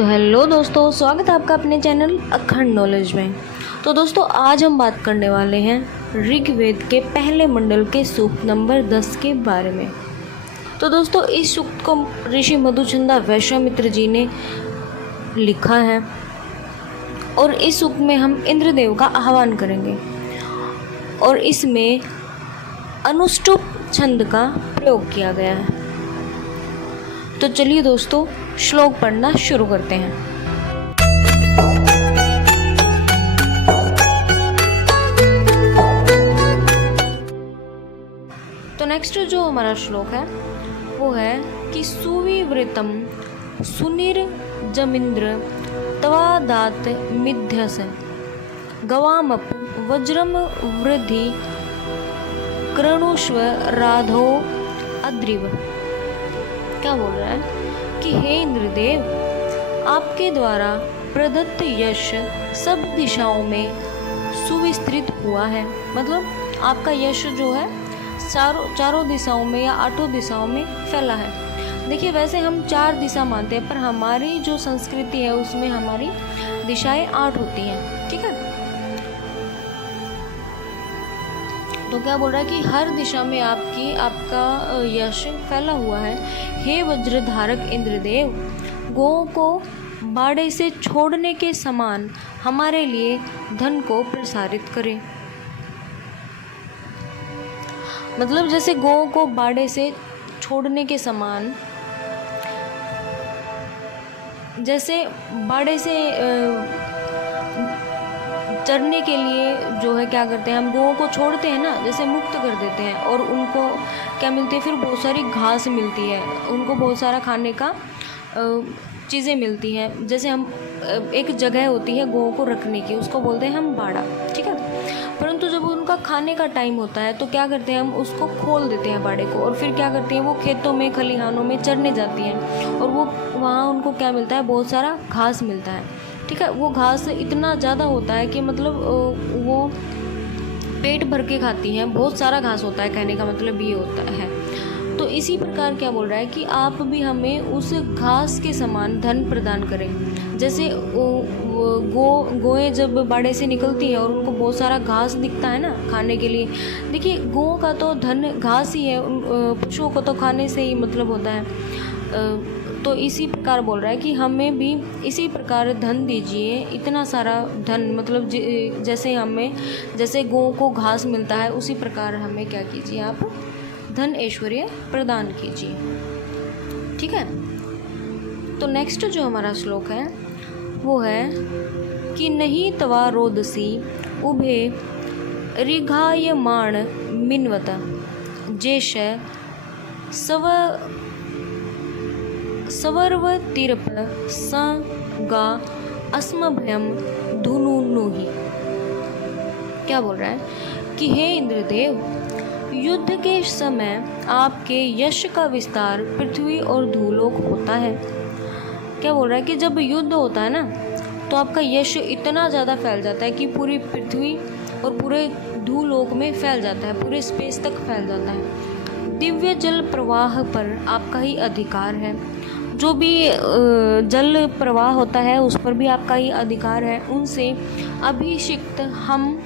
तो हेलो दोस्तों, स्वागत है आपका अपने चैनल अखंड नॉलेज में। तो दोस्तों आज हम बात करने वाले हैं ऋग्वेद के पहले मंडल के सूक्त नंबर 10 के बारे में। तो दोस्तों इस सूक्त को ऋषि मधुचंदा वैश्वामित्र जी ने लिखा है और इस सूक्त में हम इंद्रदेव का आह्वान करेंगे और इसमें अनुष्टुप छंद का प्रयोग किया गया है। तो चलिए दोस्तों श्लोक पढ़ना शुरू करते हैं। तो नेक्स्ट जो हमारा श्लोक है वो है कि सुविवृतम सुनिर जमिंद्र तवादात मिध्यस गवामप वज्रम वृद्धि कृणुष्व राधो अद्रिव। क्या बोल रहा है कि हे इंद्रदेव, आपके द्वारा प्रदत्त यश सब दिशाओं में सुविस्तृत हुआ है। मतलब आपका यश जो है चारों दिशाओं में या 8 दिशाओं में फैला है। देखिए वैसे हम 4 दिशा मानते हैं, पर हमारी जो संस्कृति है उसमें हमारी दिशाएं 8 होती हैं। ठीक है, तो क्या बोल रहा है कि हर दिशा में आपका यश फैला हुआ है। हे वज्रधारक इंद्रदेव, गौओं को बाड़े से छोड़ने के समान हमारे लिए धन को प्रसारित करें। मतलब जैसे गौओं को बाड़े से छोड़ने के समान, जैसे बाड़े से चरने के लिए जो है क्या करते हैं, हम गौओं को छोड़ते हैं ना, जैसे मुक्त कर देते हैं और उनको क्या मिलती है, फिर बहुत सारी घास मिलती है, उनको बहुत सारा खाने का चीज़ें मिलती हैं। जैसे हम एक जगह होती है गौओं को रखने की, उसको बोलते हैं हम बाड़ा। ठीक है, परंतु जब उनका खाने का टाइम होता है तो क्या करते हैं, हम उसको खोल देते हैं बाड़े को और फिर क्या करती हैं, वो खेतों में खलिहानों में चरने जाती हैं और वो वहाँ उनको क्या मिलता है, बहुत सारा घास मिलता है। ठीक है, वो घास इतना ज़्यादा होता है कि मतलब वो पेट भर के खाती हैं, बहुत सारा घास होता है, कहने का मतलब ये होता है। तो इसी प्रकार क्या बोल रहा है कि आप भी हमें उस घास के समान धन प्रदान करें। जैसे गोएं जब बाड़े से निकलती हैं और उनको बहुत सारा घास दिखता है ना खाने के लिए। देखिए गौओं का तो धन घास ही है, पशुओं को तो खाने से ही मतलब होता है। तो इसी प्रकार बोल रहा है कि हमें भी इसी प्रकार धन दीजिए, इतना सारा धन, मतलब जैसे गौओं को घास मिलता है उसी प्रकार हमें क्या कीजिए, आप धन ऐश्वर्य प्रदान कीजिए। ठीक है, तो नेक्स्ट जो हमारा श्लोक है वो है कि नहीं तवा रोदसी उभे ऋघायमाण मिन्वत जेश सवर्व तिरप गा अस्मभयम धुनुनुहि। क्या बोल रहा है कि हे इंद्रदेव, युद्ध के समय आपके यश का विस्तार पृथ्वी और धूलोक होता है। क्या बोल रहा है कि जब युद्ध होता है ना तो आपका यश इतना ज़्यादा फैल जाता है कि पूरी पृथ्वी और पूरे धूलोक में फैल जाता है, पूरे स्पेस तक फैल जाता है। दिव्य जल प्रवाह पर आपका ही अधिकार है, जो भी जल प्रवाह होता है उस पर भी आपका ही अधिकार है। उनसे अभिषिक्त हम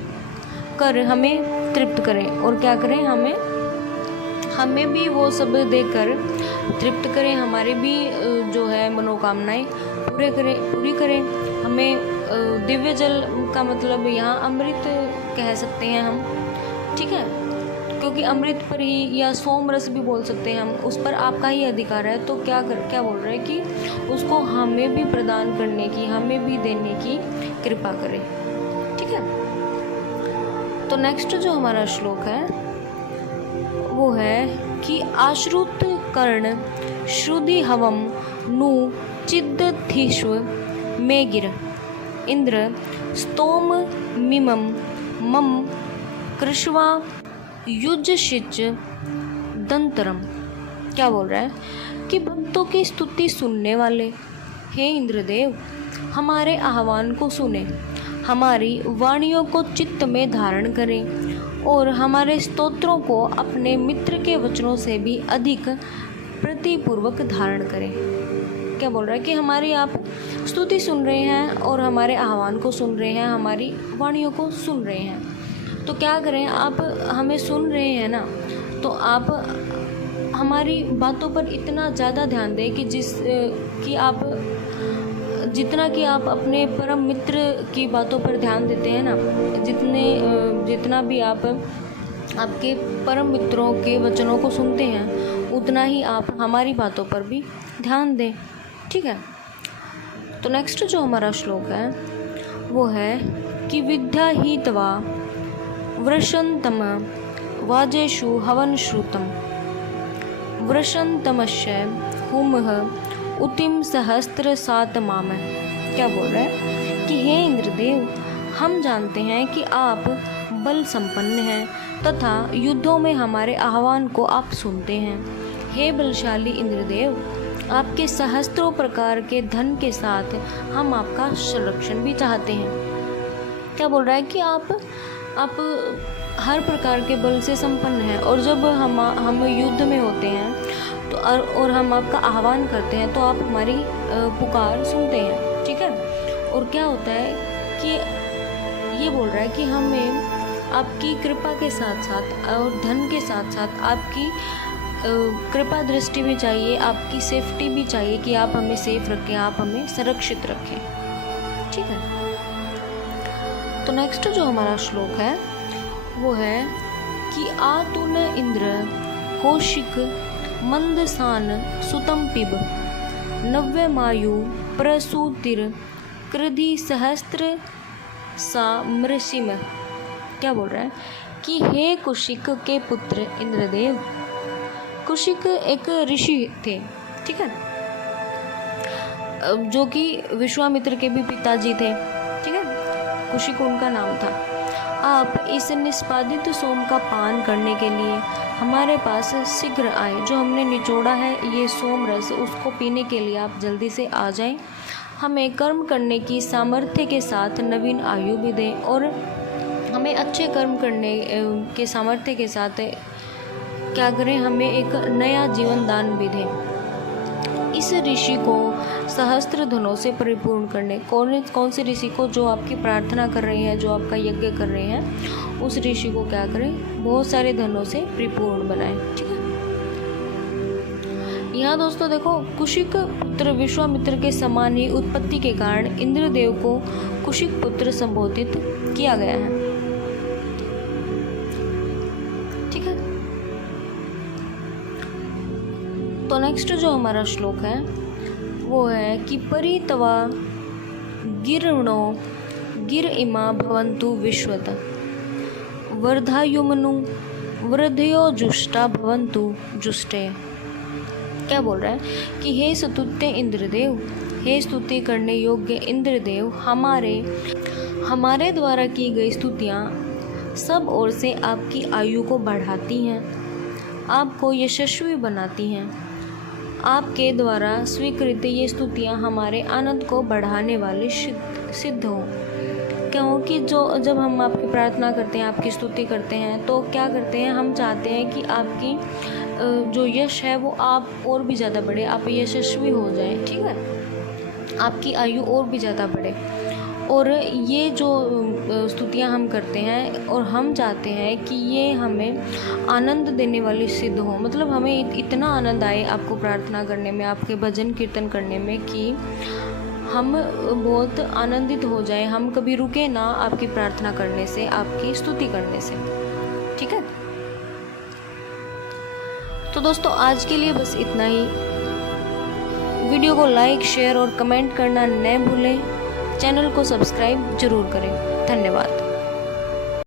कर हमें तृप्त करें और क्या करें, हमें भी वो सब देकर तृप्त करें, हमारे भी जो है मनोकामनाएं पूरी करें। हमें दिव्य जल का मतलब यहाँ अमृत कह सकते हैं हम। ठीक है, क्योंकि अमृत पर ही, या सोम रस भी बोल सकते हैं हम, उस पर आपका ही अधिकार है। तो क्या बोल रहे हैं कि उसको हमें भी प्रदान करने की, हमें भी देने की कृपा करें। ठीक है, तो नेक्स्ट जो हमारा श्लोक है वो है कि आश्रुत कर्ण श्रुति हवम नु चिद्धिष्व मे गिर इंद्र स्तोम मिमम मम कृष्वा युजशिच दंतरम। क्या बोल रहा है कि भक्तों की स्तुति सुनने वाले हे इंद्रदेव, हमारे आह्वान को सुने, हमारी वाणियों को चित्त में धारण करें और हमारे स्तोत्रों को अपने मित्र के वचनों से भी अधिक प्रतिपूर्वक धारण करें। क्या बोल रहा है कि हमारी आप स्तुति सुन रहे हैं और हमारे आह्वान को सुन रहे हैं, हमारी वाणियों को सुन रहे हैं। तो क्या करें, आप हमें सुन रहे हैं ना, तो आप हमारी बातों पर इतना ज़्यादा ध्यान दें कि आप जितना कि आप अपने परम मित्र की बातों पर ध्यान देते हैं ना, जितना भी आप आपके परम मित्रों के वचनों को सुनते हैं, उतना ही आप हमारी बातों पर भी ध्यान दें। ठीक है। तो नेक्स्ट जो हमारा श्लोक है वो है कि विद्या ही तवा वृषंतम वाजेषु हवन श्रुतम वृषंतमश्य हुमः उतिम सहस्त्र सात माम। क्या बोल रहा है कि हे इंद्रदेव, हम जानते हैं कि आप बल संपन्न हैं तथा युद्धों में हमारे आह्वान को आप सुनते हैं। हे बलशाली इंद्रदेव, आपके सहस्त्रों प्रकार के धन के साथ हम आपका संरक्षण भी चाहते हैं। क्या बोल रहा है कि आप हर प्रकार के बल से संपन्न हैं, और जब हम युद्ध में होते हैं तो और हम आपका आह्वान करते हैं तो आप हमारी पुकार सुनते हैं। ठीक है। और क्या होता है कि ये बोल रहा है कि हमें आपकी कृपा के साथ साथ और धन के साथ साथ आपकी कृपा दृष्टि भी चाहिए, आपकी सेफ्टी भी चाहिए कि आप हमें सेफ रखें, आप हमें सुरक्षित रखें। ठीक है। तो नेक्स्ट जो हमारा श्लोक है वो है कि आतुन इंद्र कौशिक मंदसान सुतम पिब नव्य मायु प्रसूतिर कृधि सहस्त्र सा मृषिम। क्या बोल रहा है कि हे कुशिक के पुत्र इंद्रदेव, कुशिक एक ऋषि थे। ठीक है। जो कि विश्वामित्र के भी पिताजी थे। ठीक है। कुशिक उनका नाम था। आप इस निष्पादित सोम का पान करने के लिए हमारे पास शीघ्र आए। जो हमने निचोड़ा है ये सोम रस, उसको पीने के लिए आप जल्दी से आ जाएं। हमें कर्म करने की सामर्थ्य के साथ नवीन आयु भी दें, और हमें अच्छे कर्म करने के सामर्थ्य के साथ क्या करें, हमें एक नया जीवन दान भी दें। इस ऋषि को सहस्त्र धनों से परिपूर्ण करने। कौन से ऋषि को? जो आपकी प्रार्थना कर रहे हैं, जो आपका यज्ञ कर रहे हैं, उस ऋषि को क्या करें, बहुत सारे धनों से परिपूर्ण बनाएं। ठीक है। यहाँ दोस्तों देखो, कुशिक पुत्र विश्वामित्र के समान ही उत्पत्ति के कारण इंद्रदेव को कुशिक पुत्र संबोधित किया गया है। ठीक है। तो नेक्स्ट जो हमारा श्लोक है वो है कि परितवा गिरणो गिर इमा भवन्तु विश्वत वर्धायुमनु वृद्धयो जुष्टा भवन्तु जुष्टे। क्या बोल रहा है कि हे स्तुत्य इंद्रदेव, हे स्तुति करने योग्य इंद्रदेव, हमारे द्वारा की गई स्तुतियाँ सब ओर से आपकी आयु को बढ़ाती हैं, आपको यशस्वी बनाती हैं। आपके द्वारा स्वीकृत ये स्तुतियाँ हमारे आनंद को बढ़ाने वाली सिद्ध हों। क्योंकि जब हम आपकी प्रार्थना करते हैं, आपकी स्तुति करते हैं, तो क्या करते हैं, हम चाहते हैं कि आपकी जो यश है वो आप और भी ज़्यादा बढ़े, आप यशस्वी हो जाएं। ठीक है। आपकी आयु और भी ज़्यादा बढ़े। और ये जो स्तुतियाँ हम करते हैं और हम चाहते हैं कि ये हमें आनंद देने वाली सिद्ध हो, मतलब हमें इतना आनंद आए आपको प्रार्थना करने में, आपके भजन कीर्तन करने में, कि हम बहुत आनंदित हो जाएं, हम कभी रुके ना आपकी प्रार्थना करने से, आपकी स्तुति करने से। ठीक है। तो दोस्तों आज के लिए बस इतना ही। वीडियो को लाइक, शेयर और कमेंट करना न भूलें। चैनल को सब्सक्राइब जरूर करें। धन्यवाद।